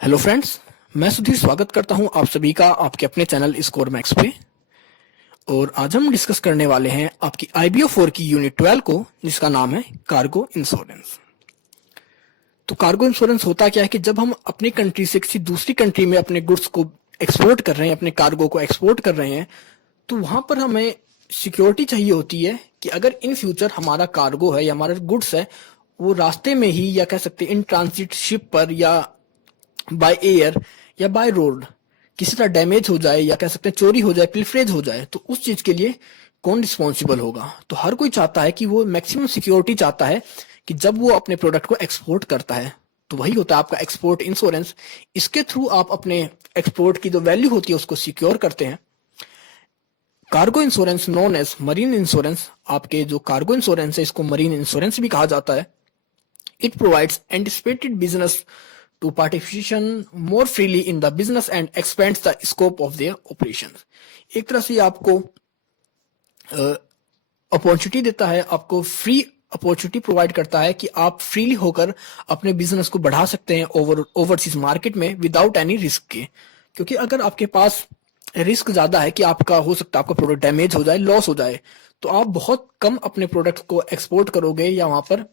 Hello friends. मैं सुधीर स्वागत करता हूं आप सभी का आपके अपने चैनल स्कोर मैक्स पे। और आज हम डिस्कस करने वाले हैं आपकी IBO 4 की यूनिट 12 को, जिसका नाम है कार्गो इंश्योरेंस। तो कार्गो इंश्योरेंस होता क्या है कि जब हम अपनी कंट्री से किसी दूसरी कंट्री में अपने गुड्स को एक्सपोर्ट कर रहे हैं, अपने कार्गो को एक्सपोर्ट कर रहे हैं, तो वहां पर हमें सिक्योरिटी चाहिए होती है कि अगर इन फ्यूचर हमारा कार्गो है या हमारा गुड्स है वो रास्ते में ही या कह सकते हैं इन ट्रांजिट शिप पर या बाय एयर या बाय रोड किसी तरह डैमेज हो जाए या कह सकते हैं चोरी हो जाए, पिलफरेज हो जाए, तो उस चीज के लिए कौन रिस्पॉन्सिबल होगा। तो हर कोई चाहता है कि वो मैक्सिमम सिक्योरिटी चाहता है कि जब वो अपने प्रोडक्ट को एक्सपोर्ट करता है, तो वही होता है आपका एक्सपोर्ट इंश्योरेंस। इसके थ्रू आप अपने एक्सपोर्ट की जो वैल्यू होती है उसको सिक्योर करते हैं। Cargo insurance known as marine insurance, आपके जो कार्गो इंश्योरेंस है इसको मरीन इंश्योरेंस भी कहा जाता है। It provides anticipated business to participation more freely in the business and expands the scope of their operations। एक तरह से आपको अपॉर्चुनिटी देता है, आपको फ्री अपॉर्चुनिटी प्रोवाइड करता है कि आप फ्रीली होकर अपने बिजनेस को बढ़ा सकते हैं ओवरसीज मार्केट में विदाउट एनी रिस्क के। क्योंकि अगर आपके पास रिस्क ज्यादा है कि आपका हो सकता है आपका प्रोडक्ट डैमेज हो जाए, लॉस हो जाए, तो आप बहुत कम अपने प्रोडक्ट को एक्सपोर्ट करोगे या वहां पर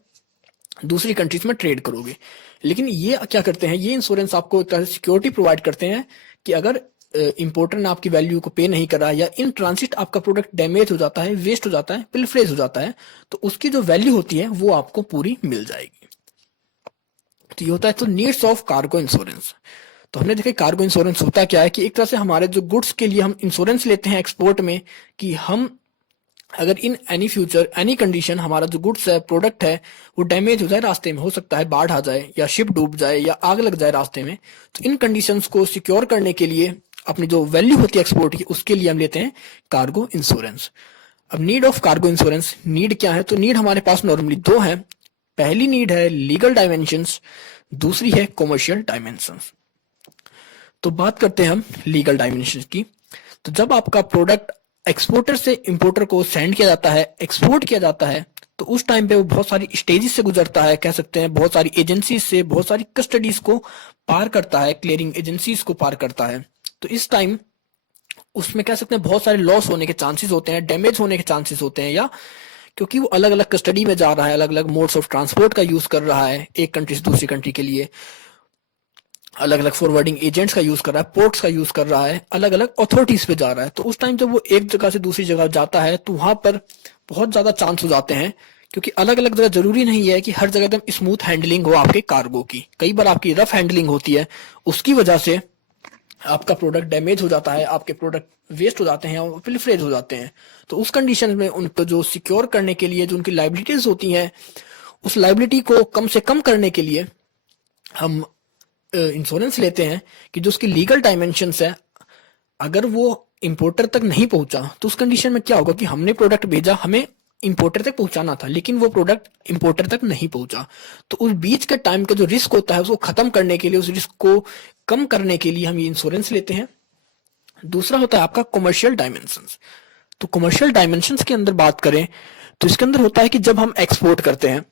दूसरी कंट्रीज में ट्रेड करोगे। लेकिन ये क्या करते हैं, ये इंश्योरेंस आपको एक तरह से सिक्योरिटी प्रोवाइड करते हैं कि अगर इंपोर्टर ने आपकी वैल्यू को पे नहीं करा या इन ट्रांसिट आपका प्रोडक्ट डैमेज हो जाता है, वेस्ट हो जाता है, पिलफ्रेज हो जाता है, तो उसकी जो वैल्यू होती है वो आपको पूरी मिल जाएगी। तो ये होता है तो नीड्स ऑफ कार्गो इंश्योरेंस। तो हमने देखा कार्गो इंश्योरेंस होता क्या है कि एक तरह से हमारे जो गुड्स के लिए हम इंश्योरेंस लेते हैं एक्सपोर्ट में, कि हम अगर in any future any condition हमारा जो गुड्स है, प्रोडक्ट है, वो डैमेज हो जाए रास्ते में, हो सकता है बाढ़ आ जाए या शिप डूब जाए या आग लग जाए रास्ते में, तो इन कंडीशंस को सिक्योर करने के लिए अपनी जो वैल्यू होती है एक्सपोर्ट की उसके लिए हम लेते हैं कार्गो इंश्योरेंस। अब need of cargo insurance, need क्या है? तो नीड हमारे पास नॉर्मली दो है। पहली नीड है लीगल डायमेंशंस, दूसरी है कॉमर्शियल डायमेंशंस। तो बात करते हैं हम लीगल डायमेंशंस की। तो जब आपका प्रोडक्ट एक्सपोर्टर से इंपोर्टर को सेंड किया जाता है, एक्सपोर्ट किया जाता है, तो उस टाइम पे वो बहुत सारी स्टेजेस से गुजरता है, कह सकते हैं बहुत सारी एजेंसीज से, बहुत सारी कस्टडीज को पार करता है, क्लियरिंग एजेंसीज को पार करता है। तो इस टाइम उसमें कह सकते हैं बहुत सारे लॉस होने के चांसेस होते हैं, डैमेज होने के चांसेस होते हैं, या क्योंकि वो अलग अलग कस्टडी में जा रहा है, अलग अलग मोड्स ऑफ ट्रांसपोर्ट का यूज कर रहा है एक कंट्री से दूसरी कंट्री के लिए, अलग अलग फॉरवर्डिंग एजेंट्स का यूज कर रहा है, पोर्ट्स का यूज कर रहा है, अलग अलग अथॉरिटीज पे जा रहा है। तो उस टाइम जब वो एक जगह से दूसरी जगह जाता है तो वहां पर बहुत ज्यादा चांस हो जाते हैं, क्योंकि अलग अलग जगह जरूरी नहीं है कि हर जगह एकदम स्मूथ हैंडलिंग हो आपके कार्गो की। कई बार आपकी रफ हैंडलिंग होती है, उसकी वजह से आपका प्रोडक्ट डैमेज हो जाता है, आपके प्रोडक्ट वेस्ट हो जाते हैं और पिलफरेज हो जाते हैं। तो उस कंडीशन में उनको जो सिक्योर करने के लिए जो उनकी लाइबिलिटीज होती हैं, उस लाइबिलिटी को कम से कम करने के लिए हम इंश्योरेंस लेते हैं कि जो उसकी लीगल डायमेंशंस है, अगर वो इंपोर्टर तक नहीं पहुंचा तो उस कंडीशन में क्या होगा कि हमने प्रोडक्ट भेजा, हमें इंपोर्टर तक पहुंचाना था, लेकिन वो प्रोडक्ट इंपोर्टर तक नहीं पहुंचा, तो उस बीच के टाइम का जो रिस्क होता है उसको खत्म करने के लिए, उस रिस्क को कम करने के लिए हम ये इंश्योरेंस लेते हैं। दूसरा होता है आपका कमर्शियल डायमेंशंस। तो कमर्शियल डायमेंशंस के अंदर बात करें तो इसके अंदर होता है कि जब हम एक्सपोर्ट करते हैं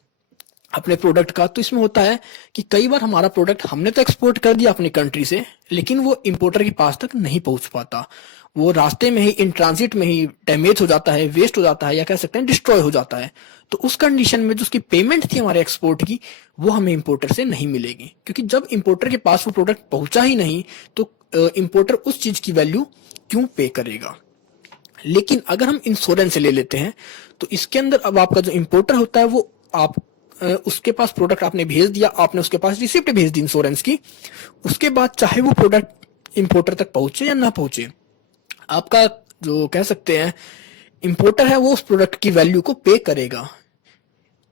अपने प्रोडक्ट का, तो इसमें होता है कि कई बार हमारा प्रोडक्ट हमने तो एक्सपोर्ट कर दिया अपनी कंट्री से, लेकिन वो इंपोर्टर के पास तक नहीं पहुंच पाता, वो रास्ते में ही इन ट्रांजिट में ही डैमेज हो जाता है, वेस्ट हो जाता है, या कह सकते हैं डिस्ट्रॉय हो जाता है। तो उस कंडीशन में जो उसकी पेमेंट थी हमारे एक्सपोर्ट की, वो हमें इंपोर्टर से नहीं मिलेगी, क्योंकि जब इंपोर्टर के पास वो प्रोडक्ट पहुंचा ही नहीं तो इंपोर्टर उस चीज की वैल्यू क्यों पे करेगा। लेकिन अगर हम इंश्योरेंस ले लेते हैं तो इसके अंदर अब आपका जो इंपोर्टर होता है वो आप उसके पास प्रोडक्ट आपने भेज दिया, आपने उसके पास रिसिप्ट भेज दी इंश्योरेंस की, उसके बाद चाहे वो प्रोडक्ट इंपोर्टर तक पहुंचे या ना पहुंचे, आपका जो कह सकते हैं इंपोर्टर है वो उस प्रोडक्ट की वैल्यू को पे करेगा।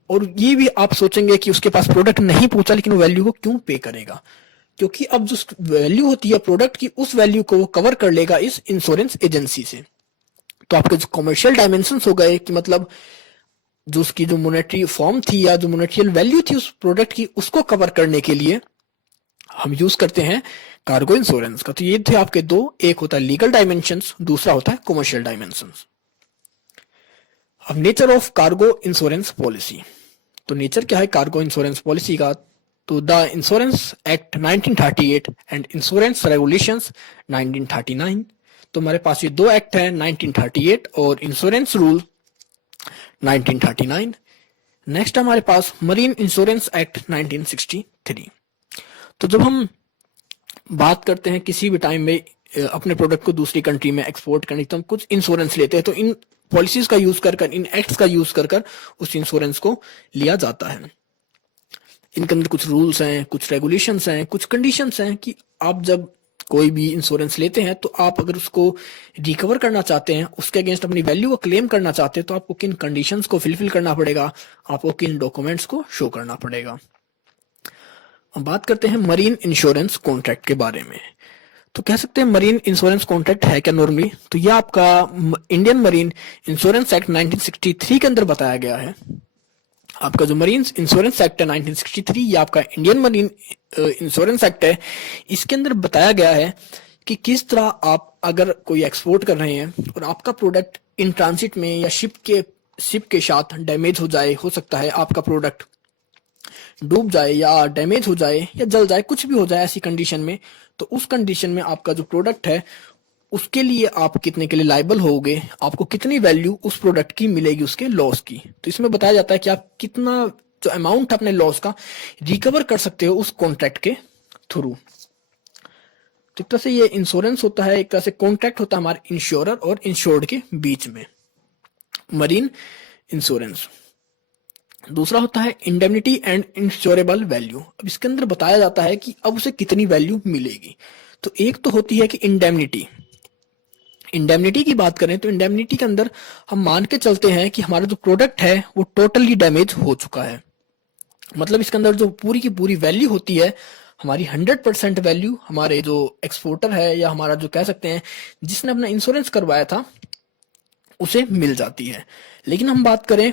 और ये भी आप सोचेंगे कि उसके पास प्रोडक्ट नहीं पहुंचा लेकिन वो वैल्यू को क्यों पे करेगा, क्योंकि अब जो वैल्यू होती है प्रोडक्ट की, उस वैल्यू को वो कवर कर लेगा इस इंश्योरेंस एजेंसी से। तो आपके जो कमर्शियल डायमेंशंस हो गए कि मतलब जो उसकी जो मोनेटरी फॉर्म थी या जो मोनेटरियल वैल्यू थी उस प्रोडक्ट की, उसको कवर करने के लिए हम यूज करते हैं कार्गो इंश्योरेंस का। तो ये थे आपके दो, एक होता है लीगल डायमेंशंस, दूसरा होता है कमर्शियल डायमेंशंस। अब nature of cargo insurance policy. तो नेचर क्या है कार्गो इंश्योरेंस पॉलिसी का? तो the insurance act 1938 and insurance regulations 1939। तो हमारे पास ये दो एक्ट हैं, 1938 और इंश्योरेंस रूल 1939। नेक्स्ट हमारे पास मरीन इंश्योरेंस एक्ट 1963। तो जब हम बात करते हैं किसी भी टाइम में अपने प्रोडक्ट को दूसरी कंट्री में एक्सपोर्ट करने, तो हम कुछ इंश्योरेंस लेते हैं, तो इन पॉलिसीज का यूज कर इन एक्ट्स का यूज कर उस इंश्योरेंस को लिया जाता है। इनके अंदर कुछ रूल्स हैं, कुछ रेगुलेशंस हैं, कुछ कंडीशंस हैं कि आप जब कोई भी इंश्योरेंस लेते हैं तो आप अगर उसको रिकवर करना चाहते हैं, उसके अगेंस्ट अपनी वैल्यू को क्लेम करना चाहते हैं, तो आपको किन कंडीशंस को फिलफिल करना पड़ेगा, आपको किन डॉक्यूमेंट्स को शो करना पड़ेगा। अब बात करते हैं मरीन इंश्योरेंस कॉन्ट्रैक्ट के बारे में। तो कह सकते हैं मरीन इंश्योरेंस कॉन्ट्रैक्ट है क्या नॉर्मली, तो यह आपका इंडियन मरीन इंश्योरेंस एक्ट 1963 के अंदर बताया गया है। आपका जो मरीन इंश्योरेंस एक्ट है 1963, ये आपका इंडियन मरीन इंश्योरेंस एक्ट है। इसके अंदर बताया गया है कि किस तरह आप अगर कोई एक्सपोर्ट कर रहे हैं और आपका प्रोडक्ट इन ट्रांसिट में या शिप के साथ डैमेज हो जाए, हो सकता है आपका प्रोडक्ट डूब जाए या डैमेज हो जाए या जल जाए, कुछ भी हो जाए ऐसी कंडीशन में, तो उस कंडीशन में आपका जो प्रोडक्ट है उसके लिए आप कितने के लिए लाइबल होगे, आपको कितनी वैल्यू उस प्रोडक्ट की मिलेगी उसके लॉस की। तो इसमें बताया जाता है कि आप कितना जो अमाउंट अपने लॉस का रिकवर कर सकते हो उस कॉन्ट्रैक्ट के थ्रू। तो एक तरह से ये इंश्योरेंस होता है, एक तरह से कॉन्ट्रैक्ट होता है हमारे इंश्योरर और इंश्योर्ड के बीच में, मरीन इंश्योरेंस। दूसरा होता है इंडेमनिटी एंड इंश्योरेबल वैल्यू। अब इसके अंदर बताया जाता है कि अब उसे कितनी वैल्यू मिलेगी। तो एक तो होती है कि इंडेमनिटी। इंडेमनिटी की बात करें तो इंडेमनिटी के अंदर हम मान के चलते हैं कि हमारा जो प्रोडक्ट है वो टोटली डैमेज हो चुका है, मतलब इसके अंदर जो पूरी की पूरी वैल्यू होती है, हमारी 100% वैल्यू हमारे जो एक्सपोर्टर है या हमारा जो कह सकते हैं जिसने अपना इंश्योरेंस करवाया था उसे मिल जाती है। लेकिन हम बात करें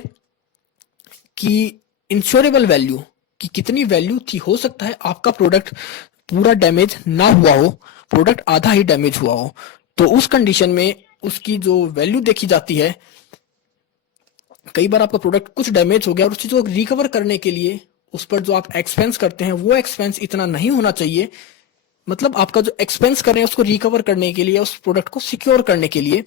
कि इंश्योरेबल वैल्यू की कितनी वैल्यू थी, हो सकता है आपका प्रोडक्ट पूरा डैमेज ना हुआ हो, प्रोडक्ट आधा ही डैमेज हुआ हो, तो उस कंडीशन में उसकी जो वैल्यू देखी जाती है, कई बार आपका प्रोडक्ट कुछ डैमेज हो गया और उस चीज को रिकवर करने के लिए उस पर जो आप एक्सपेंस करते हैं वो एक्सपेंस इतना नहीं होना चाहिए, मतलब आपका जो एक्सपेंस कर रहे हैं उसको रिकवर करने के लिए, उस प्रोडक्ट को सिक्योर करने के लिए,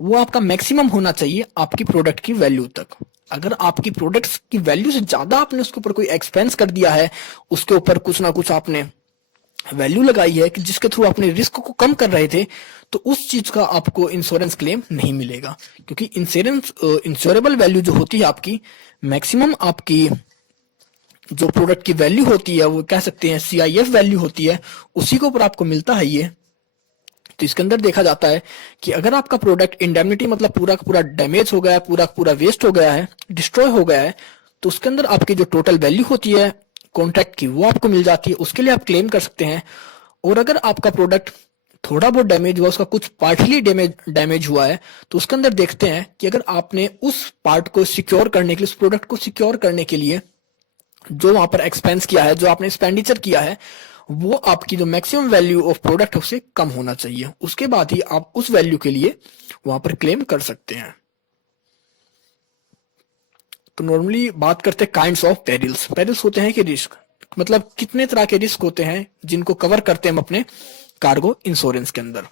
वो आपका मैक्सिमम होना चाहिए आपकी प्रोडक्ट की वैल्यू तक। अगर आपकी प्रोडक्ट्स की वैल्यू से ज्यादा आपने उसके ऊपर कोई एक्सपेंस कर दिया है, उसके ऊपर कुछ ना कुछ आपने वैल्यू लगाई है कि जिसके थ्रू अपने रिस्क को कम कर रहे थे, तो उस चीज का आपको इंश्योरेंस क्लेम नहीं मिलेगा, क्योंकि इंश्योरेबल वैल्यू जो होती है आपकी मैक्सिमम आपकी जो प्रोडक्ट की वैल्यू होती है वो कह सकते हैं CIF वैल्यू होती है, उसी के ऊपर आपको मिलता है ये। तो इसके अंदर देखा जाता है कि अगर आपका प्रोडक्ट इंडेमनिटी मतलब पूरा का पूरा डैमेज हो गया है, पूरा का पूरा वेस्ट हो गया है, डिस्ट्रॉय हो गया है, तो उसके अंदर आपकी जो टोटल वैल्यू होती है कॉन्ट्रैक्ट की वो आपको मिल जाती है, उसके लिए आप क्लेम कर सकते हैं। और अगर आपका प्रोडक्ट थोड़ा बहुत डैमेज हुआ, उसका कुछ पार्टली डैमेज हुआ है, तो उसके अंदर देखते हैं कि अगर आपने उस पार्ट को सिक्योर करने के लिए, उस प्रोडक्ट को सिक्योर करने के लिए जो वहां पर एक्सपेंस किया है, जो आपने एक्सपेंडिचर किया है, वो आपकी जो मैक्सिमम वैल्यू ऑफ प्रोडक्ट है उससे कम होना चाहिए, उसके बाद ही आप उस वैल्यू के लिए वहां पर क्लेम कर सकते हैं। तो नॉर्मली बात करते हैं काइंड्स ऑफ पेरिल्स। पेरिल्स होते हैं कि रिस्क, मतलब कितने तरह के रिस्क होते हैं जिनको कवर करते हैं हम अपने कार्गो इंश्योरेंस के अंदर।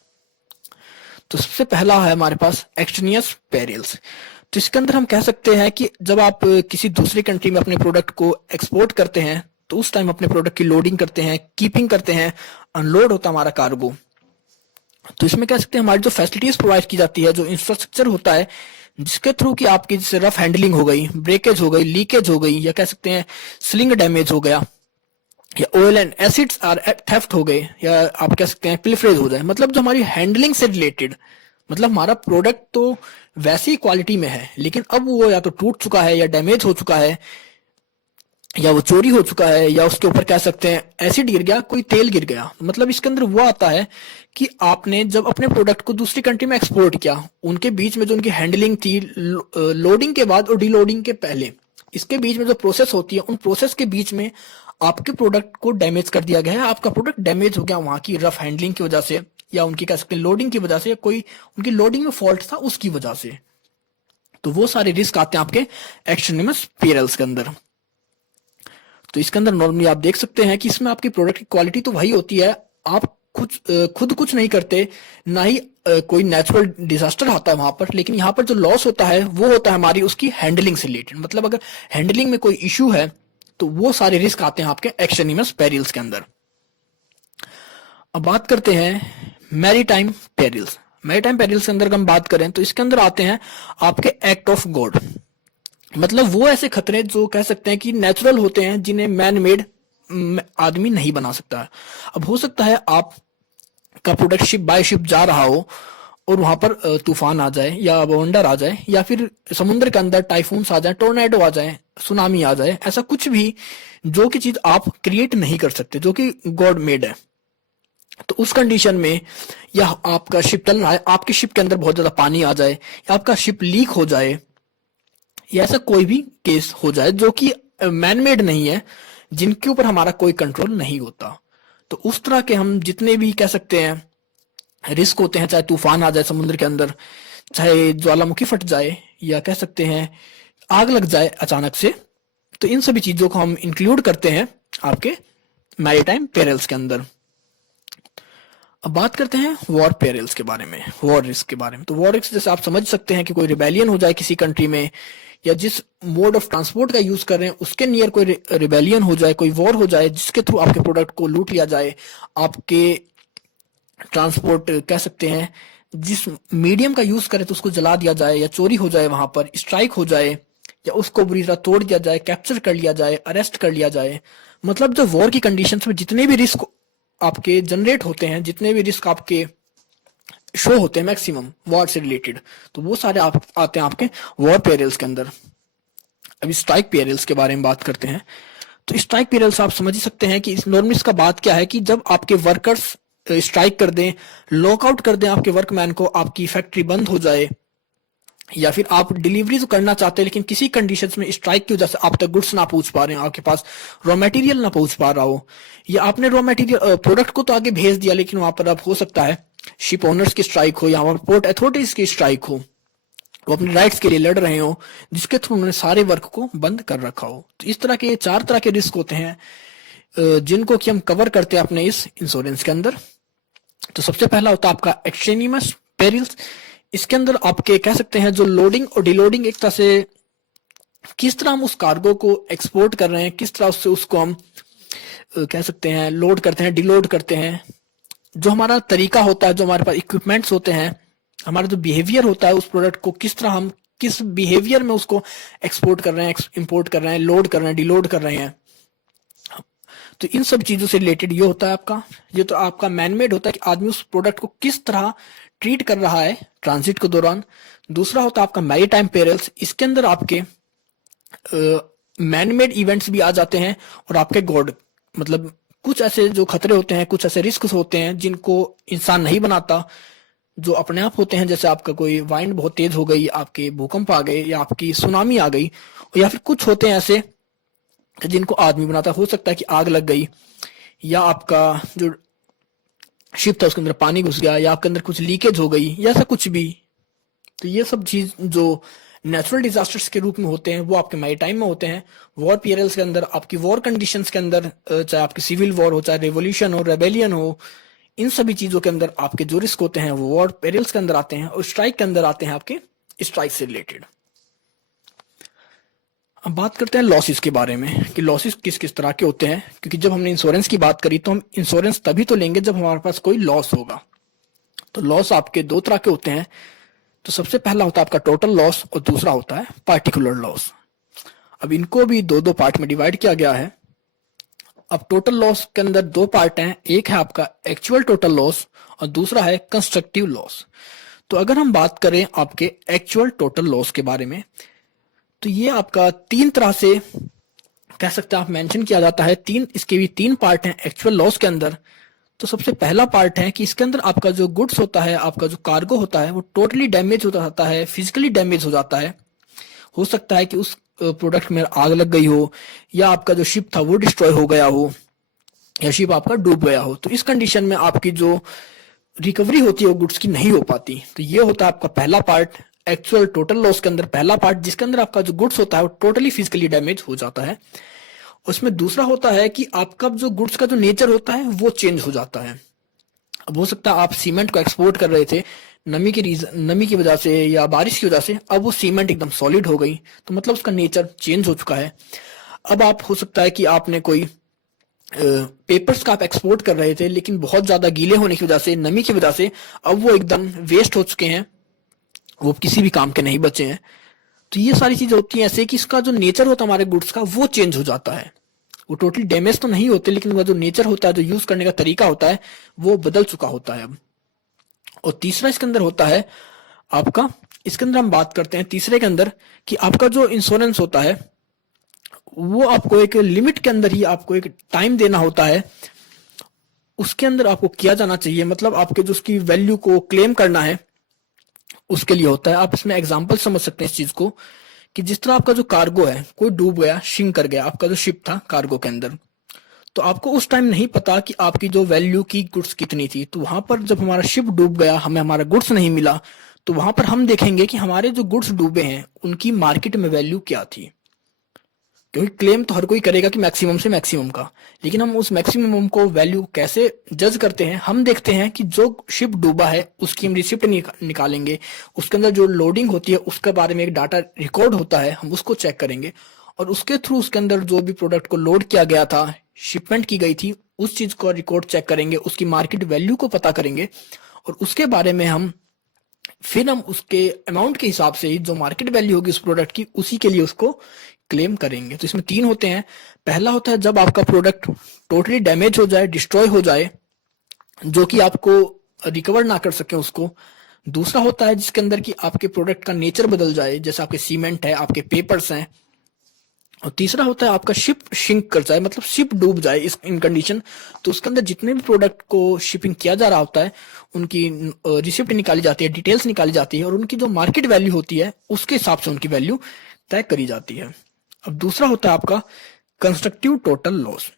तो सबसे पहला है हमारे पास एक्सट्रेनियस पेरिल्स। तो इसके अंदर हम कह सकते हैं कि जब आप किसी दूसरी कंट्री में अपने प्रोडक्ट को एक्सपोर्ट करते हैं, तो उस टाइम अपने प्रोडक्ट की लोडिंग करते हैं, कीपिंग करते हैं, अनलोड होता है हमारा कार्गो। तो इसमें कह सकते हैं हमारी जो फैसिलिटीज प्रोवाइड की जाती है, जो इंफ्रास्ट्रक्चर होता है जिसके थ्रू कि आपकी जैसे रफ हैंडलिंग हो गई, ब्रेकेज हो गई, लीकेज हो गई, या कह सकते हैं स्लिंग डैमेज हो गया, या oil and acids or theft हो गए, या आप कह सकते हैं पिलफरेज हो जाए, मतलब जो हमारी हैंडलिंग से रिलेटेड, मतलब हमारा प्रोडक्ट तो वैसी क्वालिटी में है लेकिन अब वो या तो टूट चुका है या डैमेज हो चुका है या वो चोरी हो चुका है, या उसके ऊपर कह सकते हैं एसिड गिर गया, कोई तेल गिर गया, मतलब इसके अंदर वो आता है कि आपने जब अपने प्रोडक्ट को दूसरी कंट्री में एक्सपोर्ट किया, उनके बीच में जो उनकी हैंडलिंग थी, लोडिंग के बाद और डीलोडिंग के पहले, इसके बीच में जो प्रोसेस होती है, उन प्रोसेस के बीच में आपके प्रोडक्ट को डैमेज कर दिया गया है, आपका प्रोडक्ट डैमेज हो गया वहां की रफ हैंडलिंग की वजह से, या उनकी कह सकते हैं लोडिंग की वजह से, या कोई उनकी लोडिंग में फॉल्ट था उसकी वजह से, तो वो सारे रिस्क आते हैं आपके एक्सट्रेनियस पेरिल्स के अंदर। तो इसके अंदर नॉर्मली आप देख सकते हैं कि इसमें आपकी प्रोडक्ट की क्वालिटी तो वही होती है, आप खुद कुछ नहीं करते, ना ही कोई नेचुरल डिजास्टर आता है वहां पर, लेकिन यहाँ पर जो लॉस होता है वो होता है हमारी उसकी हैंडलिंग से रिलेटेड। मतलब अगर हैंडलिंग में कोई इश्यू है तो वो सारे रिस्क आते हैं आपके एक्सटेनिमस पेरिल्स के अंदर। अब बात करते हैं मैरीटाइम पेरिल्स। मैरीटाइम पेरिल्स के अंदर हम बात करें तो इसके अंदर आते हैं आपके एक्ट ऑफ गॉड। मतलब वो ऐसे खतरे जो कह सकते हैं कि नेचुरल होते हैं, जिन्हें मैन मेड आदमी नहीं बना सकता है। अब हो सकता है आप का प्रोडक्ट शिप बाय शिप जा रहा हो और वहां पर तूफान आ जाए या बवंडर आ जाए या फिर समुद्र के अंदर टाइफून्स आ जाए, टोर्नेडो आ जाए, सुनामी आ जाए, ऐसा कुछ भी जो कि चीज आप क्रिएट नहीं कर सकते, जो कि गॉड मेड है। तो उस कंडीशन में या आपका शिप चल रहा है, आपकी शिप के अंदर बहुत ज्यादा पानी आ जाए या आपका शिप लीक हो जाए या ऐसा कोई भी केस हो जाए जो कि मैन मेड नहीं है, जिनके ऊपर हमारा कोई कंट्रोल नहीं होता, तो उस तरह के हम जितने भी कह सकते हैं रिस्क होते हैं, चाहे तूफान आ जाए समुद्र के अंदर, चाहे ज्वालामुखी फट जाए या कह सकते हैं आग लग जाए अचानक से, तो इन सभी चीजों को हम इंक्लूड करते हैं आपके मैरीटाइम पेरिल्स के अंदर। अब बात करते हैं वॉर पेरिल्स के बारे में, वॉर रिस्क के बारे में। तो वॉर रिस्क जैसे आप समझ सकते हैं कि कोई रिबेलियन हो जाए किसी कंट्री में, या जिस मोड ऑफ ट्रांसपोर्ट का यूज कर रहे हैं उसके नियर कोई रिबेलियन हो जाए, कोई वॉर हो जाए जिसके थ्रू आपके प्रोडक्ट को लूट लिया जाए, आपके ट्रांसपोर्ट कह सकते हैं जिस मीडियम का यूज करें तो उसको जला दिया जाए या चोरी हो जाए, वहां पर स्ट्राइक हो जाए या उसको बुरी तरह तोड़ दिया जाए, कैप्चर कर लिया जाए, अरेस्ट कर लिया जाए। मतलब जो वॉर की कंडीशंस में जितने भी रिस्क आपके जनरेट होते हैं, जितने भी रिस्क आपके शो होते हैं मैक्सिमम वॉर से रिलेटेड, तो वो सारे आप आते हैं आपके वॉर पेरिल्स के अंदर। अभी स्ट्राइक पेरिल्स के बारे में बात करते हैं। तो स्ट्राइक पेरिल्स आप समझ ही सकते हैं कि इस नॉर्मली इसका बात क्या है कि जब आपके वर्कर्स स्ट्राइक कर दें, लॉकआउट कर दें आपके वर्कमैन को, आपकी फैक्ट्री बंद हो जाए, या फिर आप डिलीवरी तो करना चाहते हैं लेकिन किसी कंडीशंस में स्ट्राइक की वजह से आप तक गुड्स ना पहुंच पा रहे हैं, आपके पास रॉ मटेरियल ना पहुंच पा रहा हो, या आपने रॉ मटेरियल प्रोडक्ट को तो आगे भेज दिया लेकिन वहां पर अब हो सकता है शिप ओनर्स की स्ट्राइक हो या वहां पोर्ट अथॉरिटीज की स्ट्राइक हो, वो अपने राइट्स के लिए लड़ रहे हो, जिसके थ्रू उन्होंने सारे वर्क को बंद कर रखा हो। तो इस तरह के 4 तरह के रिस्क होते हैं जिनको कि हम कवर करते हैं अपने इस इंश्योरेंस के अंदर। तो सबसे पहला होता है आपका एक्सटेनिमस पेरिल्स। इसके अंदर आपके कह सकते हैं जो लोडिंग और डिलोडिंग, एक तरह से किस तरह हम उस कार्गो को एक्सपोर्ट कर रहे हैं, किस तरह से उसको हम कह सकते हैं लोड करते हैं, डिलोड करते हैं, जो हमारा तरीका होता है, जो हमारे पास इक्विपमेंट्स होते हैं, हमारा जो बिहेवियर होता है उस प्रोडक्ट को किस तरह हम किस बिहेवियर में उसको एक्सपोर्ट कर रहे हैं, इंपोर्ट कर रहे हैं, लोड कर रहे हैं, डिलोड कर रहे हैं। तो इन सब चीजों से रिलेटेड ये होता है आपका, ये तो आपका मैनमेड होता है कि आदमी उस प्रोडक्ट को किस तरह ट्रीट कर रहा है ट्रांजिट के दौरान। दूसरा होता है आपका मैरीटाइम पेरिल्स। इसके अंदर आपके मैनमेड इवेंट्स भी आ जाते हैं और आपके गॉड, मतलब कुछ ऐसे जो खतरे होते हैं, कुछ ऐसे रिस्क होते हैं जिनको इंसान नहीं बनाता, जो अपने आप होते हैं। जैसे आपका कोई वाइंड बहुत तेज हो गई, आपके भूकंप आ गए या आपकी सुनामी आ गई, या फिर कुछ होते हैं ऐसे जिनको आदमी बनाता। हो सकता है कि आग लग गई, या आपका जो शिप था उसके अंदर पानी घुस गया, या आपके अंदर कुछ लीकेज हो गई, या ऐसा कुछ भी। तो ये सब चीज जो नेचुरल डिजास्टर्स के रूप में होते हैं वो आपके मैरीटाइम में होते हैं। वॉर पेरिल्स के अंदर आपकी वॉर कंडीशंस के अंदर, चाहे आपकी सिविल वॉर हो, चाहे रेवोल्यूशन हो, रेबेलियन हो, इन सभी चीजों के अंदर आपके जो रिस्क होते हैं वो वॉर पेरिल्स के अंदर आते हैं, और स्ट्राइक के अंदर आते हैं आपके स्ट्राइक से रिलेटेड। अब बात करते हैं लॉसेस के बारे में कि लॉसेस किस किस तरह के होते हैं, क्योंकि जब हमने इंश्योरेंस की बात करी तो हम इंश्योरेंस तभी तो लेंगे जब हमारे पास कोई लॉस होगा। तो लॉस आपके 2 तरह के होते हैं। तो सबसे पहला होता है आपका टोटल लॉस और दूसरा होता है पार्टिकुलर लॉस। अब इनको भी 2-2 पार्ट में डिवाइड किया गया है। अब टोटल लॉस के अंदर 2 पार्ट हैं, एक है आपका एक्चुअल टोटल लॉस और दूसरा है कंस्ट्रक्टिव लॉस। तो अगर हम बात करें आपके एक्चुअल टोटल लॉस के बारे में, तो ये आपका 3 तरह से कह सकते हैं आप मेंशन किया जाता है। इसके भी 3 पार्ट हैं एक्चुअल लॉस के अंदर। तो सबसे पहला पार्ट है कि इसके अंदर आपका जो गुड्स होता है, आपका जो कार्गो होता है, वो टोटली डैमेज हो जाता है, फिजिकली डैमेज हो जाता है। हो सकता है कि उस प्रोडक्ट में आग लग गई हो, या आपका जो शिप था वो डिस्ट्रॉय हो गया हो, या शिप आपका डूब गया हो। तो इस कंडीशन में आपकी जो रिकवरी होती है वो गुड्स की नहीं हो पाती। तो ये होता है आपका पहला पार्ट एक्चुअल टोटल लॉस के अंदर, पहला पार्ट जिसके अंदर आपका जो गुड्स होता है वो टोटली फिजिकली डैमेज हो जाता है। उसमें दूसरा होता है कि आपका जो गुड्स का जो नेचर होता है वो चेंज हो जाता है। अब हो सकता है आप सीमेंट को एक्सपोर्ट कर रहे थे, नमी की वजह से या बारिश की वजह से अब वो सीमेंट एकदम सॉलिड हो गई, तो मतलब उसका नेचर चेंज हो चुका है। अब आप हो सकता है कि आपने कोई पेपर्स का आप एक्सपोर्ट कर रहे थे, लेकिन बहुत ज्यादा गीले होने की वजह से, नमी की वजह से अब वो एकदम वेस्ट हो चुके हैं, वो किसी भी काम के नहीं बचे हैं। तो ये सारी चीजें होती हैं ऐसे कि इसका जो नेचर होता है हमारे गुड्स का वो चेंज हो जाता है। वो टोटली डैमेज तो नहीं होते, लेकिन वो जो नेचर होता है, जो यूज करने का तरीका होता है, वो बदल चुका होता है अब। और तीसरा इसके अंदर होता है आपका, इसके अंदर हम बात करते हैं तीसरे के अंदर कि आपका जो इंश्योरेंस होता है वो आपको एक लिमिट के अंदर ही आपको एक टाइम देना होता है, उसके अंदर आपको किया जाना चाहिए। मतलब आपके जो उसकी वैल्यू को क्लेम करना है उसके लिए होता है। आप इसमें एग्जांपल समझ सकते हैं इस चीज को कि जिस तरह आपका जो कार्गो है, कोई डूब गया, शिंक कर गया, आपका जो शिप था कार्गो के अंदर, तो आपको उस टाइम नहीं पता कि आपकी जो वैल्यू की गुड्स कितनी थी। तो वहां पर जब हमारा शिप डूब गया, हमें हमारा गुड्स नहीं मिला, तो वहां पर हम देखेंगे कि हमारे जो गुड्स डूबे हैं उनकी मार्केट में वैल्यू क्या थी। क्योंकि क्लेम तो हर कोई करेगा कि मैक्सिमम से मैक्सिमम का, लेकिन हम उस मैक्सिमम को वैल्यू कैसे जज करते हैं, हम देखते हैं कि जो शिप डूबा है उसकी हम रिसिप्ट निकालेंगे, उसके अंदर जो लोडिंग होती है उसके बारे में एक डाटा रिकॉर्ड होता है, हम उसको चेक करेंगे, और उसके थ्रू उसके अंदर जो भी प्रोडक्ट को लोड किया गया था, शिपमेंट की गई थी, उस चीज को रिकॉर्ड चेक करेंगे, उसकी मार्केट वैल्यू को पता करेंगे, और उसके बारे में फिर हम उसके अमाउंट के हिसाब से ही जो मार्केट वैल्यू होगी उस प्रोडक्ट की, उसी के लिए उसको क्लेम करेंगे। तो इसमें तीन होते हैं। पहला होता है जब आपका प्रोडक्ट टोटली डैमेज हो जाए, डिस्ट्रॉय हो जाए, जो कि आपको रिकवर ना कर सके उसको। दूसरा होता है जिसके अंदर कि आपके प्रोडक्ट का नेचर बदल जाए, जैसे आपके सीमेंट है, आपके पेपर्स हैं। और तीसरा होता है आपका शिप शिंक कर जाए, मतलब शिप डूब जाए इस इन कंडीशन। तो उसके अंदर जितने भी प्रोडक्ट को शिपिंग किया जा रहा होता है उनकी रिसिप्ट निकाली जाती है, डिटेल्स निकाली जाती है, और उनकी जो मार्केट वैल्यू होती है उसके हिसाब से उनकी वैल्यू तय करी जाती है। अब दूसरा होता है आपका कंस्ट्रक्टिव टोटल लॉस।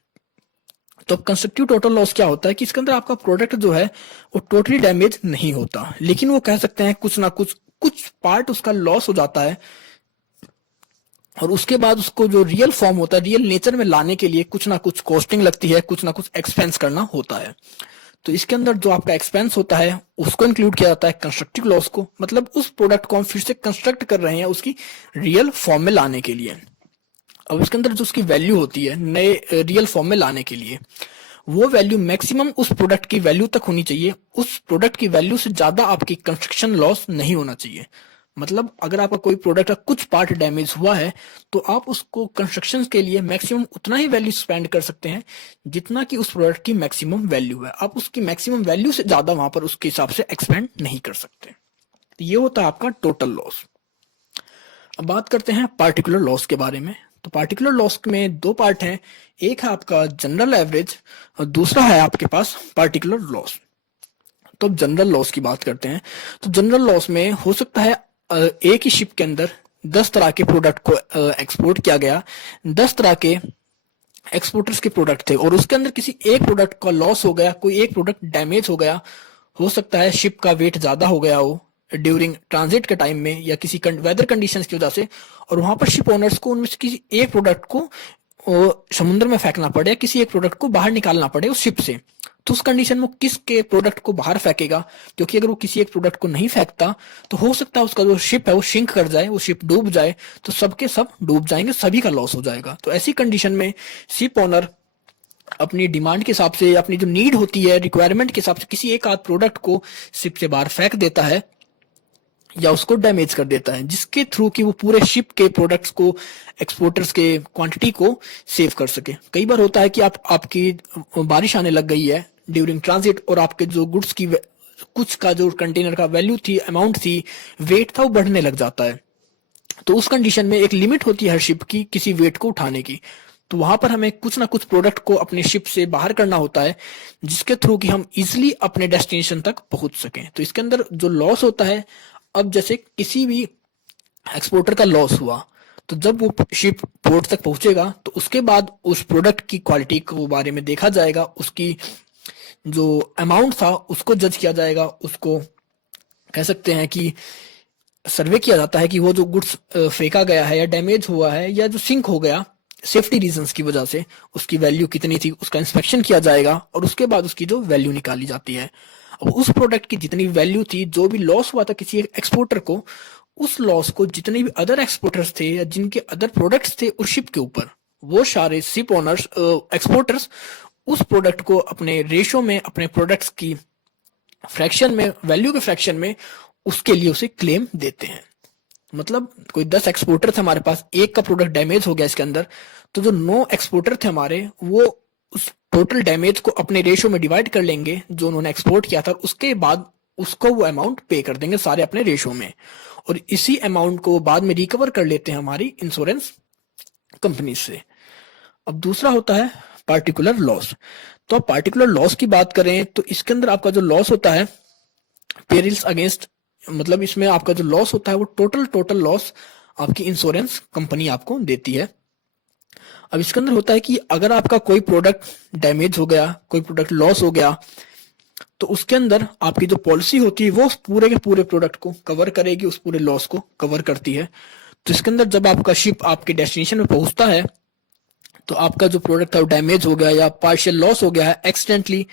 तो अब कंस्ट्रक्टिव टोटल लॉस क्या होता है कि इसके अंदर आपका प्रोडक्ट जो है वो टोटली डैमेज नहीं होता, लेकिन वो कह सकते हैं कुछ ना कुछ पार्ट उसका लॉस हो जाता है, और उसके बाद उसको जो रियल फॉर्म होता है, रियल नेचर में लाने के लिए कुछ ना कुछ कॉस्टिंग लगती है, कुछ ना कुछ एक्सपेंस करना होता है। तो इसके अंदर जो आपका एक्सपेंस होता है उसको इंक्लूड किया जाता है कंस्ट्रक्टिव लॉस को, मतलब उस प्रोडक्ट को हम फिर से कंस्ट्रक्ट कर रहे हैं उसकी रियल फॉर्म में लाने के लिए। अब इसके अंदर जो उसकी वैल्यू होती है नए रियल फॉर्म में लाने के लिए, वो वैल्यू मैक्सिमम उस प्रोडक्ट की वैल्यू तक होनी चाहिए, उस प्रोडक्ट की वैल्यू से ज्यादा आपकी कंस्ट्रक्शन लॉस नहीं होना चाहिए। मतलब अगर आपका कोई प्रोडक्ट का कुछ पार्ट डैमेज हुआ है तो आप उसको कंस्ट्रक्शन के लिए मैक्सिमम उतना ही वैल्यू स्पेंड कर सकते हैं जितना कि उस प्रोडक्ट की मैक्सिमम वैल्यू है। आप उसकी मैक्सिमम वैल्यू से ज्यादा वहां पर उसके हिसाब से एक्सपेंड नहीं कर सकते। तो ये होता है आपका टोटल लॉस। अब बात करते हैं पार्टिकुलर लॉस के बारे में। तो पार्टिकुलर लॉस में दो पार्ट हैं, एक है आपका जनरल एवरेज और दूसरा है आपके पास पार्टिकुलर लॉस। तो अब जनरल लॉस की बात करते हैं। तो जनरल लॉस में हो सकता है एक ही शिप के अंदर 10 तरह के प्रोडक्ट को एक्सपोर्ट किया गया, 10 तरह के एक्सपोर्टर्स के प्रोडक्ट थे, और उसके अंदर किसी एक प्रोडक्ट का लॉस हो गया, कोई एक प्रोडक्ट डैमेज हो गया, हो सकता है शिप का वेट ज्यादा हो गया हो ड्यूरिंग ट्रांजिट के टाइम में या किसी वेदर कंडीशंस की वजह से, और वहां पर शिप ओनर्स को उनमें से किसी एक प्रोडक्ट को समुद्र में फेंकना पड़े, किसी एक प्रोडक्ट को बाहर निकालना पड़े उस शिप से। तो उस कंडीशन में किसके प्रोडक्ट को बाहर फेंकेगा, क्योंकि अगर वो किसी एक प्रोडक्ट को नहीं फेंकता तो हो सकता है उसका जो शिप है वो शिंक कर जाए, वो शिप डूब जाए, तो सबके सब डूब जाएंगे, सभी का लॉस हो जाएगा। तो ऐसी कंडीशन में शिप ओनर अपनी डिमांड के हिसाब से, अपनी जो नीड होती है, रिक्वायरमेंट के हिसाब से किसी एक आध प्रोडक्ट को शिप से बाहर फेंक देता है या उसको डैमेज कर देता है, जिसके थ्रू कि वो पूरे शिप के प्रोडक्ट्स को, एक्सपोर्टर्स के क्वांटिटी को सेव कर सके। कई बार होता है कि आपकी बारिश आने लग गई है ड्यूरिंग ट्रांजिट और आपके जो गुड्स की कुछ का जो कंटेनर का वैल्यू थी, अमाउंट थी, वेट था, वो बढ़ने लग जाता है। तो उस कंडीशन में एक लिमिट होती है हर शिप की किसी वेट को उठाने की। तो वहां पर हमें कुछ ना कुछ प्रोडक्ट को अपने शिप से बाहर करना होता है, जिसके थ्रू कि हम इजिली अपने डेस्टिनेशन तक पहुंच सकें। तो इसके अंदर जो लॉस होता है, अब जैसे किसी भी एक्सपोर्टर का लॉस हुआ, तो जब वो शिप पोर्ट तक पहुंचेगा तो उसके बाद उस प्रोडक्ट की क्वालिटी को बारे में देखा जाएगा, उसकी जो अमाउंट था उसको जज किया जाएगा, उसको कह सकते हैं कि सर्वे किया जाता है कि वो जो गुड्स फेंका गया है या डैमेज हुआ है या जो सिंक हो गया, सेफ्टी रीजंस की वजह से उसकी वैल्यू कितनी थी उसका इंस्पेक्शन किया जाएगा और उसके बाद उसकी जो वैल्यू निकाली जाती है। अब उस प्रोडक्ट की जितनी वैल्यू थी, जो भी लॉस हुआ था किसी एक एक्सपोर्टर को, उस लॉस को जितने भी अदर एक्सपोर्टर्स थे या जिनके अदर प्रोडक्ट्स थे उस शिप के ऊपर, वो सारे शिप ओनर्स एक्सपोर्टर्स उस प्रोडक्ट को अपने रेशो में, अपने प्रोडक्ट्स की फ्रैक्शन में, वैल्यू के फ्रैक्शन में उसके लिए उसे क्लेम देते हैं। मतलब कोई 10 एक्सपोर्टर थे हमारे पास, एक का प्रोडक्ट डैमेज हो गया इसके अंदर, तो जो 9 एक्सपोर्टर थे हमारे, वो उस टोटल डैमेज को अपने रेशो में डिवाइड कर लेंगे जो उन्होंने एक्सपोर्ट किया था, उसके बाद उसको वो अमाउंट पे कर देंगे सारे अपने रेशो में, और इसी अमाउंट को बाद में रिकवर कर लेते हैं हमारी इंश्योरेंस कंपनी से। अब दूसरा होता है पार्टिकुलर लॉस। तो अब पार्टिकुलर लॉस की बात करें तो इसके अंदर आपका जो लॉस होता है पेरिल्स अगेंस्ट, मतलब इसमें आपका जो लॉस होता है वो टोटल लॉस आपकी इंश्योरेंस कंपनी आपको देती है। अब इसके अंदर होता है कि अगर आपका कोई प्रोडक्ट डैमेज हो गया, कोई प्रोडक्ट लॉस हो गया, तो उसके अंदर आपकी जो पॉलिसी होती है वो पूरे के पूरे प्रोडक्ट को कवर करेगी, उस पूरे लॉस को कवर करती है। तो इसके अंदर जब आपका शिप आपके डेस्टिनेशन में पहुंचता है तो आपका जो प्रोडक्ट था वो डैमेज हो गया या पार्शियल लॉस हो गया है, एक्सीडेंटली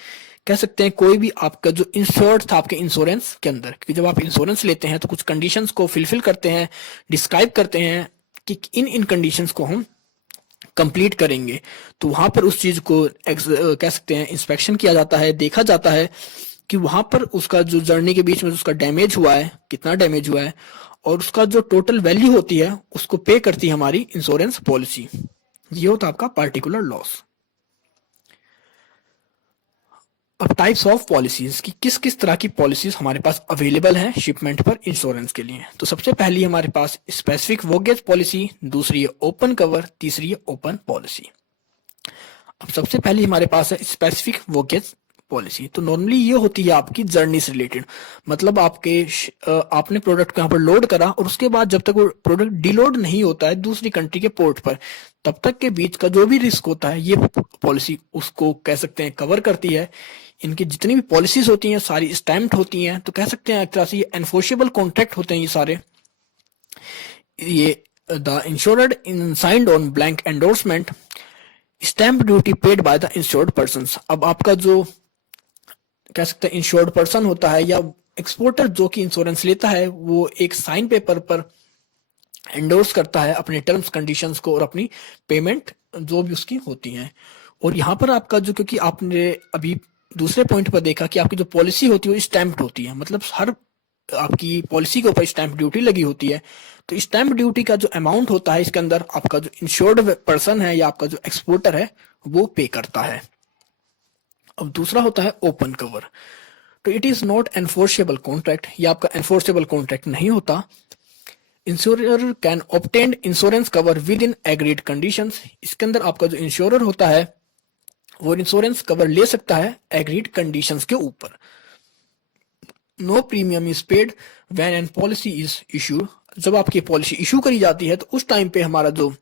कह सकते हैं, कोई भी आपका जो इंश्योर्ड था आपके इंश्योरेंस के अंदर, क्योंकि जब आप इंश्योरेंस लेते हैं तो कुछ कंडीशंस को फिलफिल करते हैं, डिस्क्राइब करते हैं कि इन कंडीशंस को हम कंप्लीट करेंगे, तो वहां पर उस चीज को कह सकते हैं इंस्पेक्शन किया जाता है, देखा जाता है कि वहां पर उसका जो जर्नी के बीच में उसका डैमेज हुआ है, कितना डैमेज हुआ है, और उसका जो टोटल वैल्यू होती है उसको पे करती है हमारी इंश्योरेंस पॉलिसी। ये होता है आपका पार्टिकुलर लॉस। अब टाइप्स ऑफ पॉलिसीज की किस किस तरह की पॉलिसीज हमारे पास अवेलेबल हैं शिपमेंट पर इंश्योरेंस के लिए। तो सबसे पहली हमारे पास स्पेसिफिक वोगेज पॉलिसी, दूसरी है ओपन कवर, तीसरी है ओपन पॉलिसी। अब सबसे पहली हमारे पास है स्पेसिफिक वोगेज पॉलिसी। तो नॉर्मली ये होती है आपकी जर्नी से रिलेटेड, मतलब आपने प्रोडक्ट को यहाँ पर लोड करा और उसके बाद जब तक वो प्रोडक्ट डिलोड नहीं होता है दूसरी कंट्री के पोर्ट पर, तब तक के बीच का जो भी रिस्क होता है ये पॉलिसी उसको कह सकते हैं कवर करती है। इनकी जितनी भी पॉलिसीज होती हैं सारी स्टैम्प्ड होती हैं, तो कह सकते हैं एक तरह से ये एनफोर्सेबल कॉन्ट्रैक्ट होते हैं ये सारे। ये the insured in signed on blank endorsement, stamp duty paid by the insured person. अब आपका जो कह सकते हैं इंश्योर्ड पर्सन होता है या एक्सपोर्टर जो कि इंश्योरेंस लेता है, वो एक साइन पेपर पर एंडोर्स करता है अपने टर्म्स कंडीशंस को और अपनी पेमेंट जो भी उसकी होती हैं। और यहाँ पर आपका जो, क्योंकि आपने अभी दूसरे पॉइंट पर देखा कि आपकी जो पॉलिसी होती है वो स्टैम्प्ड होती है, मतलब हर आपकी पॉलिसी के ऊपर स्टैम्प ड्यूटी लगी होती है, तो स्टैम्प ड्यूटी का जो अमाउंट होता है इसके अंदर आपका जो इंश्योर्ड पर्सन है या आपका जो एक्सपोर्टर है वो पे करता है। अब दूसरा होता है ओपन कवर। तो it is not enforceable contract, ये आपका एनफोर्सेबल कॉन्ट्रैक्ट नहीं होता। Insurer can obtain insurance cover with in agreed conditions. इसके अंदर आपका जो इंश्योरर होता है वो इंश्योरेंस कवर ले सकता है एग्रीड कंडीशंस के ऊपर। No premium is paid when an policy is issued. जब आपकी पॉलिसी इशू करी जाती है तो उस टाइम पे हमारा जो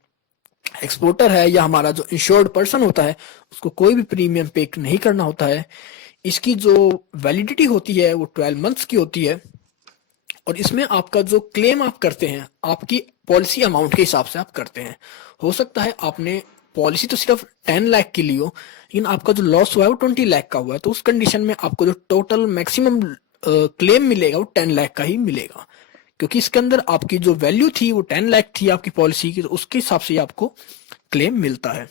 एक्सपोर्टर है या हमारा जो इंश्योर्ड पर्सन होता है उसको कोई भी प्रीमियम पे नहीं करना होता है। इसकी जो वैलिडिटी होती है वो 12 मंथ्स की होती है, और इसमें आपका जो क्लेम आप करते हैं आपकी पॉलिसी अमाउंट के हिसाब से आप करते हैं। हो सकता है आपने पॉलिसी तो सिर्फ 10 लाख की ली हो, लेकिन आपका जो लॉस हुआ है वो 20 लाख का हुआ है, तो उस कंडीशन में आपको जो टोटल मैक्सिमम क्लेम मिलेगा वो 10 लाख का ही मिलेगा, क्योंकि इसके अंदर आपकी जो वैल्यू थी वो 10 लाख थी आपकी पॉलिसी की, तो उसके हिसाब से आपको क्लेम मिलता है।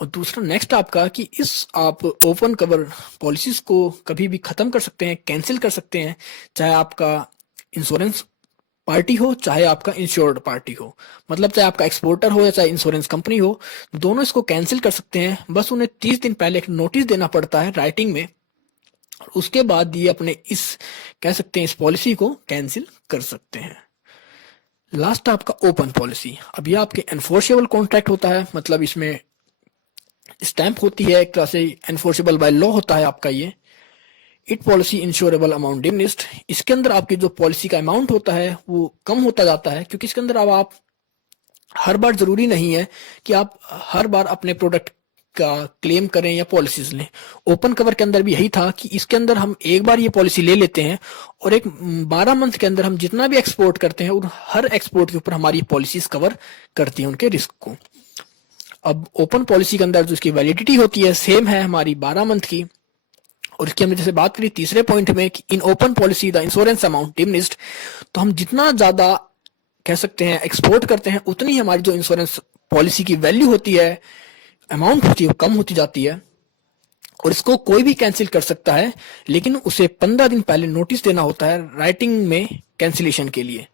और दूसरा नेक्स्ट आपका कि इस आप ओपन कवर पॉलिसीज को कभी भी खत्म कर सकते हैं, कैंसिल कर सकते हैं, चाहे आपका इंश्योरेंस पार्टी हो चाहे आपका इंश्योर्ड पार्टी हो, मतलब चाहे आपका एक्सपोर्टर हो या चाहे इंश्योरेंस कंपनी हो, दोनों इसको कैंसिल कर सकते हैं। बस उन्हें 30 दिन पहले एक नोटिस देना पड़ता है राइटिंग में, और उसके बाद ये अपने इस कह सकते हैं इस पॉलिसी को कैंसिल कर सकते हैं। लास्ट आपका ओपन पॉलिसी। अब यह आपके एनफोर्सेबल कॉन्ट्रैक्ट होता है, मतलब इसमें स्टैंप होती है, एक तरह से एनफोर्सेबल बाय लॉ होता है आपका ये। It policy insurable amount diminished. इसके अंदर आपकी जो पॉलिसी का अमाउंट होता है वो कम होता जाता है, क्योंकि इसके अंदर अब आप हर बार जरूरी नहीं है कि आप हर बार अपने प्रोडक्ट का क्लेम करें या पॉलिसीज लें। ओपन कवर के अंदर भी यही था कि इसके अंदर हम एक बार ये पॉलिसी ले लेते हैं और एक 12 मंथ के अंदर हम जितना भी एक्सपोर्ट करते हैं और हर एक्सपोर्ट के ऊपर हमारी पॉलिसीज कवर करती हैं उनके रिस्क को। अब ओपन पॉलिसी के अंदर जो इसकी वैलिडिटी होती है सेम है हमारी 12 मंथ की। और इसकी हमने जैसे बात करी तीसरे पॉइंट में कि in open policy the insurance amount diminished, तो हम जितना ज्यादा कह सकते हैं एक्सपोर्ट करते हैं उतनी ही हमारी जो इंश्योरेंस पॉलिसी की वैल्यू होती है, अमाउंट होती है, वो कम होती जाती है। और इसको कोई भी कैंसिल कर सकता है, लेकिन उसे 15 दिन पहले नोटिस देना होता है राइटिंग में कैंसिलेशन के लिए,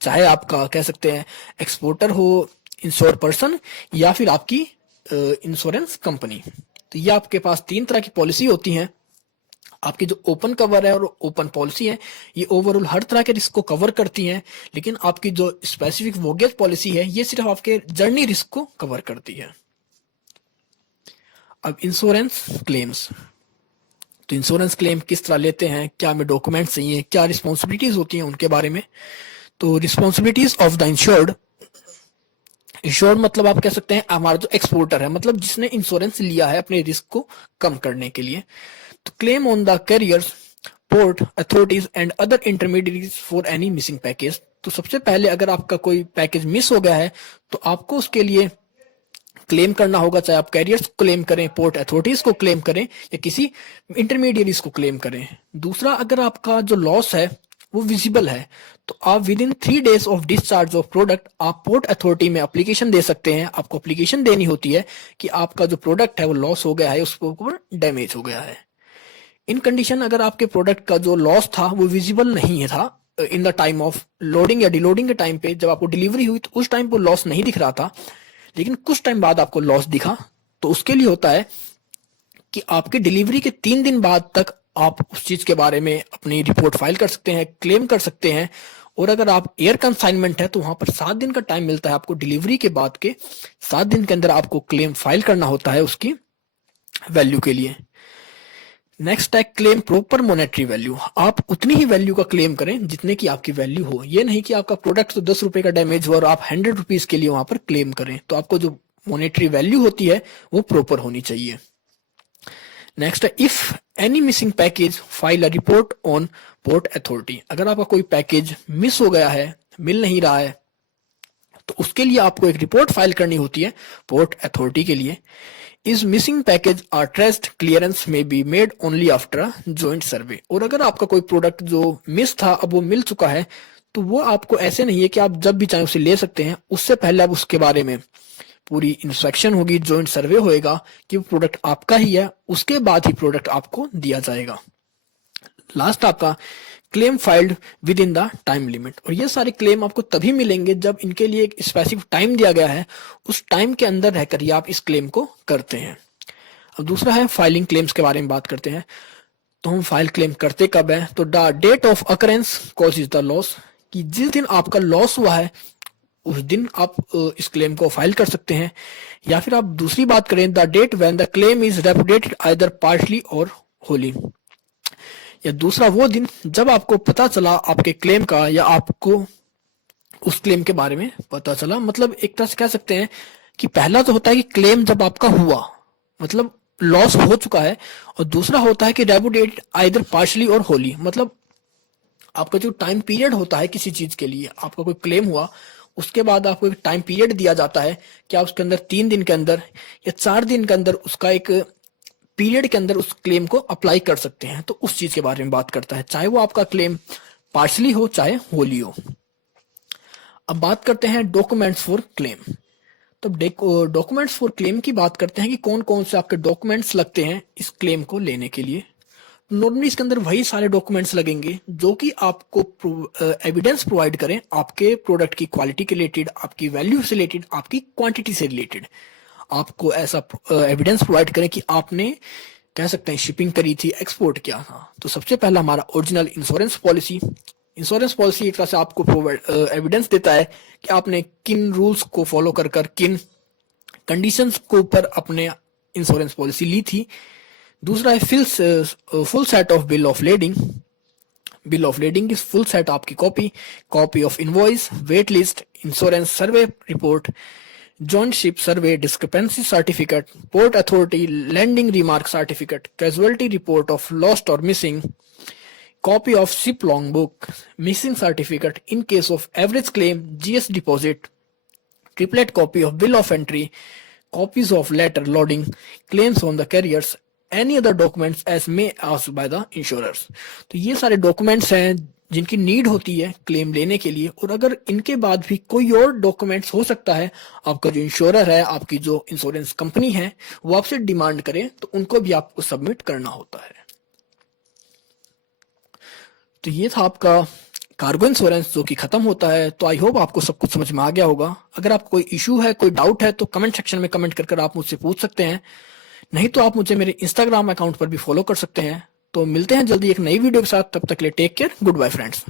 चाहे आपका कह सकते हैं एक्सपोर्टर हो, इंश्योर पर्सन, या फिर आपकी इंश्योरेंस कंपनी। तो ये आपके पास 3 तरह की पॉलिसी होती हैं। आपकी जो ओपन कवर है और ओपन पॉलिसी है, ये ओवरऑल हर तरह के रिस्क को कवर करती हैं, लेकिन आपकी जो स्पेसिफिक वोगेज पॉलिसी है ये सिर्फ आपके जर्नी रिस्क को कवर करती है। अब इंश्योरेंस क्लेम्स, तो इंश्योरेंस क्लेम किस तरह लेते हैं, क्या हमें डॉक्यूमेंट्स चाहिए, क्या रिस्पॉन्सिबिलिटीज होती हैं, उनके बारे में। तो responsibilities of the insured, insured मतलब आप कह सकते हैं हमारा जो एक्सपोर्टर है, मतलब जिसने इंश्योरेंस लिया है अपने रिस्क को कम करने के लिए। तो claim on the carriers, port authorities and other intermediaries for any missing package. तो सबसे पहले अगर आपका कोई पैकेज मिस हो गया है तो आपको उसके लिए क्लेम करना होगा, चाहे आप कैरियर्स को क्लेम करें, पोर्ट अथॉरिटीज को क्लेम करें, या किसी इंटरमीडिएटरीज को क्लेम करें। दूसरा, अगर आपका जो लॉस है वो विजिबल है तो आप with in 3 days of discharge of product आप पोर्ट अथॉरिटी में एप्लीकेशन दे सकते हैं। आपको एप्लीकेशन देनी होती है कि आपका जो प्रोडक्ट है वो लॉस हो गया है, उसके ऊपर डैमेज हो गया है। इन कंडीशन अगर आपके प्रोडक्ट का जो लॉस था वो विजिबल नहीं था in the time of loading या डिलोडिंग के टाइम पे, जब आपको डिलीवरी हुई तो उस टाइम पर लॉस नहीं दिख रहा था, लेकिन कुछ टाइम बाद आपको लॉस दिखा, तो उसके लिए होता है कि आपकी डिलीवरी के 3 दिन बाद तक आप उस चीज के बारे में अपनी रिपोर्ट फाइल कर सकते हैं, क्लेम कर सकते हैं। और अगर आप एयर कंसाइनमेंट है तो वहां पर 7 दिन का टाइम मिलता है आपको, डिलीवरी के बाद के 7 दिन के अंदर आपको क्लेम फाइल करना होता है उसकी वैल्यू के लिए। नेक्स्ट है क्लेम प्रॉपर मॉनेटरी वैल्यू, आप उतनी ही वैल्यू का क्लेम करें जितने की आपकी वैल्यू हो। ये नहीं कि आपका प्रोडक्ट तो 10 रुपए का डैमेज हुआ और आप 100 रुपीज के लिए वहां पर क्लेम करें, तो आपको जो मॉनेटरी वैल्यू होती है वो प्रॉपर होनी चाहिए। नेक्स्ट है if any missing package file a report on port authority, अगर आपका कोई पैकेज मिस हो गया है, मिल नहीं रहा है, तो उसके लिए आपको एक रिपोर्ट फाइल करनी होती है पोर्ट अथॉरिटी के लिए। Is missing package are traced clearance may be made only after a joint survey, और अगर आपका कोई प्रोडक्ट जो मिस था अब वो मिल चुका है तो वो आपको ऐसे नहीं है कि आप जब भी चाहें उसे ले सकते हैं, उससे पहले आप उसके बारे में पूरी इंस्पेक्शन होगी, जॉइंट सर्वे होएगा कि वो प्रोडक्ट आपका ही है, उसके बाद ही प्रोडक्ट आपको दिया जाएगा। लास्ट आपका claim filed with in the time limit, और ये सारे क्लेम आपको तभी मिलेंगे जब इनके लिए एक स्पेसिफिक टाइम दिया गया है, उस टाइम के अंदर रहकर ही आप इस क्लेम को करते हैं। अब दूसरा है फाइलिंग क्लेम्स के बारे में बात करते हैं। तो हम फाइल क्लेम करते कब है, तो the date of occurrence causes the loss, कि जिस दिन आपका लॉस हुआ है उस दिन आप इस क्लेम को फाइल कर सकते हैं। या फिर आप दूसरी बात करें, the date when the claim is repudiated either partly और होली, या दूसरा वो दिन जब आपको पता चला आपके क्लेम का, या आपको उस क्लेम के बारे में पता चला। मतलब एक तरह से कह सकते हैं कि पहला तो होता है कि क्लेम जब आपका हुआ, मतलब लॉस हो चुका है, और दूसरा होता है कि रेपुटेटेड आइदर पार्शली और होली, मतलब आपका जो टाइम पीरियड होता है किसी चीज के लिए, आपका कोई क्लेम हुआ उसके बाद आपको एक टाइम पीरियड दिया जाता है कि आप उसके अंदर 3 दिन के अंदर या 4 दिन के अंदर उसका एक पीरियड के अंदर उस क्लेम को अप्लाई कर सकते हैं। तो उस चीज के बारे में बात करता है, चाहे वो आपका क्लेम पार्शली हो चाहे होली हो। अब बात करते हैं डॉक्यूमेंट्स फॉर क्लेम। तो डॉक्यूमेंट्स फॉर क्लेम की बात करते हैं कि कौन कौन से आपके डॉक्यूमेंट्स लगते हैं इस क्लेम को लेने के लिए। नॉर्मली इसके अंदर वही सारे डॉक्यूमेंट्स लगेंगे जो कि आपको एविडेंस प्रोवाइड करें आपके प्रोडक्ट की क्वालिटी के रिलेटेड, आपकी वैल्यू से रिलेटेड, आपकी क्वांटिटी से रिलेटेड। आपको ऐसा एविडेंस प्रोवाइड करें कि आपने कह सकते हैं शिपिंग करी थी, एक्सपोर्ट किया था। तो सबसे पहला हमारा original insurance policy. Insurance policy एक तरह से आपको एविडेंस देता है कि आपने किन रूल्स को फॉलो कर कर किन कंडीशंस के ऊपर अपने इंश्योरेंस पॉलिसी ली थी। दूसरा है full set of bill of lading. Bill of lading की फुल सेट आपकी copy of invoice, weight list, insurance survey report, joint ship survey discrepancy certificate, port authority landing remark certificate, casualty report of lost और missing, copy of ship logbook, missing certificate in case of average claim, GS deposit, triplet copy of bill of entry, copies of letter loading claims on the carriers, any other documents as may asked by the insurers। तो ये सारे documents हैं जिनकी need होती है claim लेने के लिए, और अगर इनके बाद भी कोई और डॉक्यूमेंट्स हो सकता है, आपका जो इंश्योरर है, आपकी जो इंश्योरेंस कंपनी है, वो आपसे डिमांड करे तो उनको भी आपको सबमिट करना होता है। तो ये था आपका कार्गो इंश्योरेंस जो कि खत्म होता है। तो आई होप आपको सब कुछ समझ में आ गया होगा। अगर आपको कोई इशू है, कोई डाउट है, तो कमेंट सेक्शन में कमेंट कर आप मुझसे पूछ सकते हैं। नहीं तो आप मुझे मेरे इंस्टाग्राम अकाउंट पर भी फॉलो कर सकते हैं। तो मिलते हैं जल्दी एक नई वीडियो के साथ, तब तक के लिए take care, good bye friends.